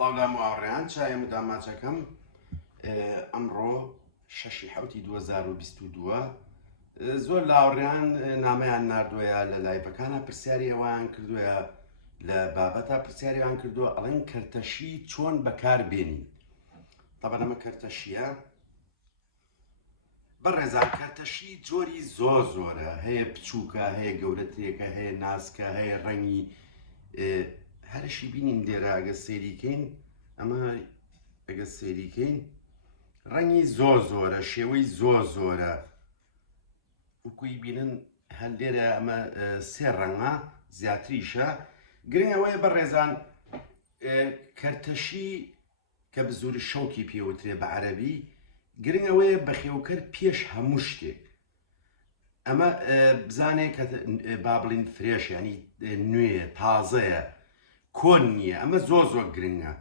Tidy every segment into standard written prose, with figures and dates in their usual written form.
سڵاو هاوڕێیان چایەم و داماچەکەم ئەمڕۆ 6 حوتی 2022 زۆر لە هاوڕێیان نامەیان ناردووە لە لایڤەکانە پرسیاری ئەویان کردووە لە بابەتە پرسیاریان کردووە ئەڵێن کەرتەشی چۆن بەکاربێنین. تەبەن ئەمە کەرتەشیە بەڕێزان کەرتەشی جۆری زۆرە هەیە بچووکە هەیە گەورەترێکە هەیە ناسکە هەیە ڕەنگی هەرشی بینین لێرە ئەگە سێریکەین ئەمە ئەگە سێریکەین ڕەنگی زۆرە شێوەی زۆرە وەکوی بینن هەن لێرە ئەمە سێ ڕەنگە زیاتریشە. گرنگ ئەوەیە بەڕێزان کەرتەشی کە بزوری شەوکی پێوترێ بە عەرەبی گرنگ ئەوەیە بەخێوکەر پێش هەموو شتێک ئەمە بزانێت کە با بڵین فرێش ینی نوێ تازەیە کۆن نییە ئەمە زۆر گرنگە.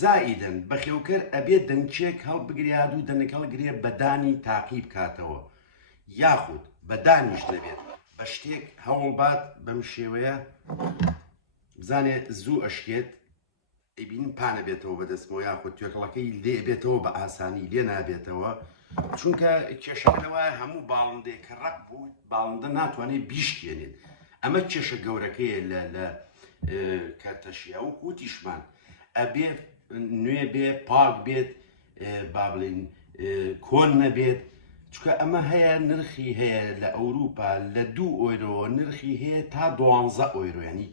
زائیدەن بەخێوکەر ئەبێت دەنگچێک هەڵبگرێت و دەنگ هەڵگرێ بەدانی تاقی بکاتەوە یاخود بەدانیش نەبێت بە شتێک هەوڵبات بەم شێوەیە بزانێت زوو ئەشکێت ئەبین پانە بێتەوە بەدەستمەوە یاخود توێکڵەکەی لێ بێتەوە بە ئاسانی لێ نابێتەوە چونکە کێشەکەنەوەیە هەموو باڵندەیە کە ڕق بوو باڵندە ناتوانێت بیشکێنێت. ئەمە کێشە گەورەکەیە لە کەرتەشیە و کوتیشمان ئەبێ نوێ بێ پاک بێت با بڵین کۆن نەبێت چکە ئەمە هەیە نرخی هەیە لە ئەوروپا لە 2 ئۆیرۆ نرخی هەیە تا 12 ئۆیرۆ ینی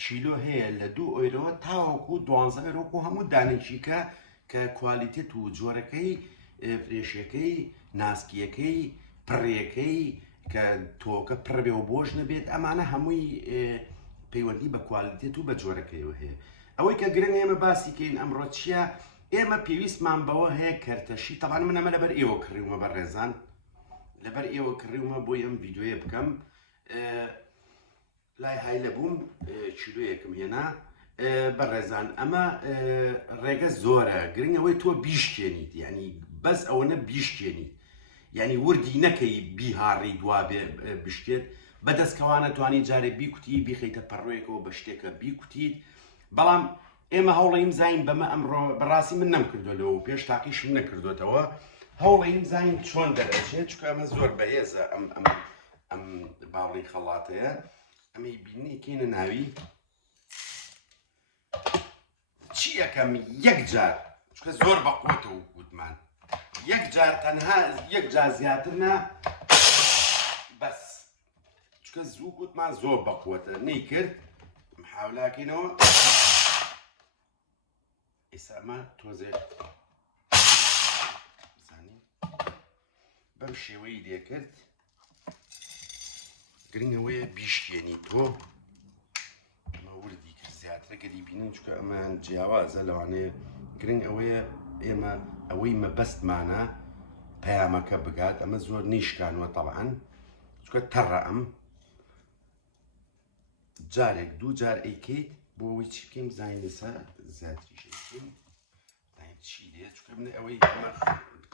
چیلۆ هەیە لە 2 ئۆیرۆ تاوەکو 12 ئۆیرۆ هەموو دانێکیکە کە کوالیتێت و جۆرەکەی فرێشیەکەی ناسکیەکەی پڕیەکەی کە تۆکە پڕ بێ و بۆش نەبێت ئەمانە هەمووی پەیوەندی بە کوالیتێت و بە جۆرەکەیەوە هەیە. ئەوەی کە گرنگ ئێمە باسی کەین ئەمڕۆ چییە؟ ئێمە پێویستمان بەوە هەیە کەرتەشی تەبان من ئەمە لەبەر ئێوە کڕیومە بەڕێزان لەبەر ئێوە کڕیومە بۆی ئەم ڤیدیۆیە بکەم لای های لەبووم چیلۆیەکم هێنا بەڕێزان ئەمە ڕێگە زۆرە گرنگ ئەوەی تۆ بیشکێنیت ینی بەس ئەوەنە بیشکێنیت ینی وردی نەکەی بیهاڕی دوا بێ بشتێت بەدەستکەوانە توانی جارێ بیکوتی بیخەیتە پەڕۆیەکەوە بە شتێکە بیکوتیت. بەڵام ئێمە هەوڵەیم زین بەمە ئەمڕۆ بەڕاستی من نەمکردوەوە پێش تاقیشم نەکردوێتەوە هەوڵەیم زین چۆن دەرەچێت چکە ئەمە زۆر بەهێزە ئەم باڵی خەڵاتەیە ئەمەی بینی کەینە ناوی چی یەکەم یەک جار چکە زۆر بەقوتەوە گوتمان یەک جار تەنها یەک جار زیاتر نا بەس چکە زوو گوتمان زۆر بەقوتە نەیکرد محاولاکەینەوە ئێستا ئەمە تۆزێ بزانین بەم شێوەی لێکرد گرنگەوەیە بیشکێنی تۆ ئەمە وردی کرد زیاترە گەری بینن چکە ئەمان جیاوازە لەوانەیە گرنگ ئەوەیە ئێمە ئەوەی مەبەستمانە پەیامەکە بگات ئەمە زۆر نیشکانوە تەڵعەن چکە تەڕە ئەم جارێک 2 جار ئەیکەیت بۆ ئەوەی چی بکەین بزانین لەسا زیاتریش ئەیکەین زانین چی دێت چکە من ئەوەی ئەمە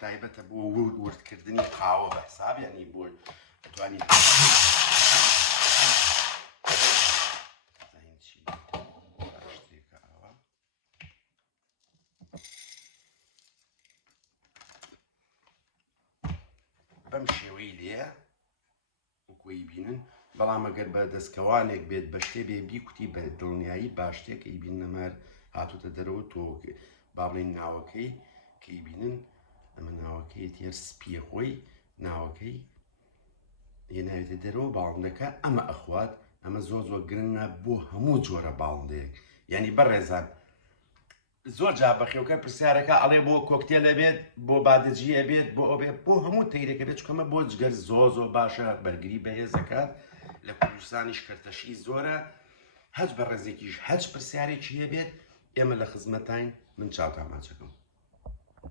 تایبەتە بۆ وردکردنی قاوە بە حساب یعنی بۆ توانین زانین چی شتێکە ئەوە بەم شێوەی لێە وەکوی بینن. بەڵام ئەگەر بە دەستکەوانێک بێت بە شتێ بێ بیکوتی بە دڵنیایی باشتێک ئەیبین نەمار هاتوتە دەرەوە تۆ با بڵین ناوەکەی کەیبینن ئەمە ناوەکەی تێر سپیە خۆی ناوەکەی هێناوێتە دەرەوە باڵندەکە ئەمە ئەخوات ئەمە زۆر گرنگە بۆ هەموو جۆرە باڵندەیەک ینی بەڕێزان زۆر جا بەخێوکە پرسیارەکە ئەڵێ بۆ کۆکتێلە بێت بۆ بادجیە بێت بۆ ئەو بێت بۆ هەموو تەیرەکە بێت چکەمە بۆ جگەر زۆر باشە بەرگری بەهێزەکات لە کوردستانیش کەرتەشی زۆرە هەچ بە ڕێزێکیش هەچ پرسیارێکی هەبێت ئێمە لە خزمەتین من چاوتاماچەکەم.